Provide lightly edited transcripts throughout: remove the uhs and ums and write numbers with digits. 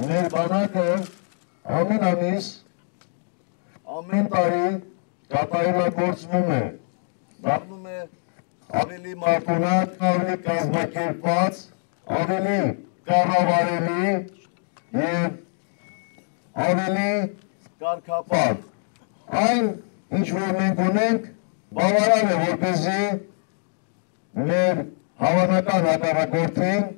մեր բանակը ամեն ամիս, ամեն տարի կատարելագործվում է, դառնում է ավելի մարտունակ, ավելի կազմակերպված, ավելի կառավարելի և ավելի կարգապատ։ Այն, ինչ որ մենք ունենք, բավարար է, որպեսզի մեր հավանական հակառակորդին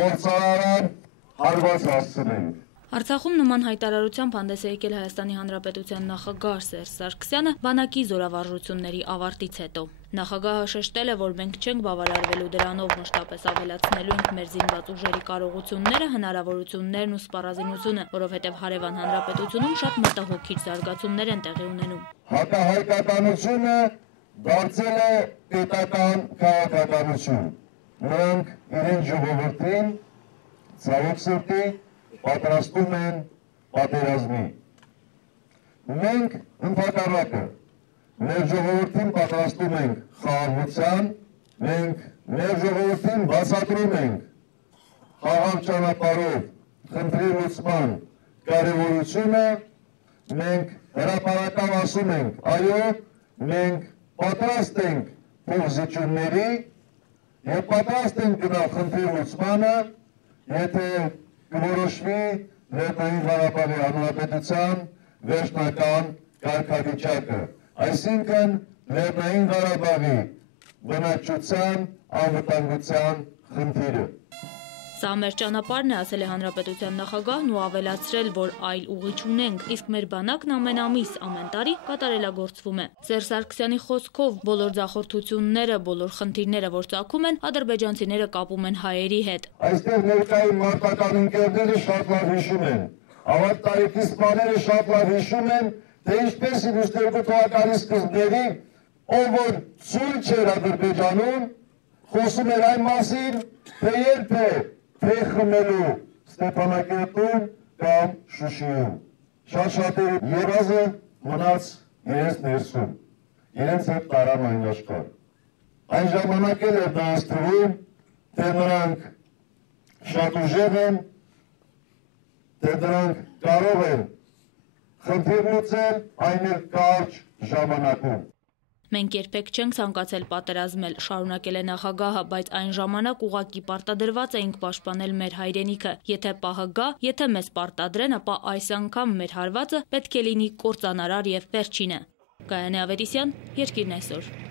գործարար հարված հասցնենք։ Արցախում նման հայտարարությամբ հանդես է եկել Հայաստանի Հանրապետության նախագահ Սերժ Սարգսյանը բանակի զորավարժությունների ավարտից հետո։ Նախագահը շեշտել է, որ մենք չենք բավարարվելու դրանով, մշտապես ավելացնելու ենք մեր զինված ուժերի կարողությունները, հնարավորություններն ու սպառազինությունը, որովհետև հարևան հանրապետությունում շատ մտահոգիչ զարգացումներ են տեղի ունենում։ Հակահայկականությունը դարձել է պետական քաղաքականություն։ Նրանք իրենց ժողովրդին ցավոք սրտի պատրաստում են պատերազմի։ Մենք ընդհակառակը մեր ժողովրդին պատրաստում ենք խաղաղության, մենք մեր ժողովրդին բացատրում ենք խաղաղ ճանապարհով խնդրի լուծման կարևորությունը, մենք հրապարակավ ասում ենք, այո, մենք պատրաստ ենք փոխզիջումների և պատրաստ ենք գնալ խնդրի լուծմանը, եթե կորոշվի Լեռնային Ղարաբաղի Հանրապետության վերջնական կարգավիճակը, այսինքն Լեռնային Ղարաբաղի բնակչության անվտանգության խնդիրը։ Սա մեր ճանապարհն է, ասել է հանրապետության նախագահն ու ավելացրել, որ այլ ուղի չունենք, իսկ մեր բանակն ամեն ամիս, ամեն տարի կատարելագործվում է։ Սերժ Սարգսյանի խոսքով բոլոր ձախորդությունները, բոլոր խնդիրները, որ ծագում են, ադրբեջանցիները կապում են հայերի հետ։ Այստեղ ներկայ մարտական ընկերները շատ լավ հիշում են, ավագ տարիքի սպաները շատ լավ հիշում են, թե ինչպես 92 թվականի սկզբներին, ով որ ցույց չէր Ադրբեջանում, խոսում էր այն մասին, թե երբ է թե խմելու Ստեփանակերտում կամ Շուշիում։ Շատ-շատերը երազը մնաց իրենց ներսում, իրենց հետ տարան այն աշխարհ։ Այն ժամանակ էլ էր նրանց թվում, թե նրանք շատ ուժեղ են, թե նրանք կարող են խնդիր լուծել, այն էլ կարճ ժամանակում։ Մենք երբեք չենք ցանկացել պատերազմել, շարունակել է նախագահը, բայց այն ժամանակ ուղղակի պարտադրված էինք պաշտպանել մեր հայրենիքը։ Եթե պահը գա, եթե մեզ պարտադրեն, ապա այս անգամ մեր հարվածը պետք է լինի կործանարար և վերջինը։ Գայանե Ավետիսյան, Երկիրն այսօր։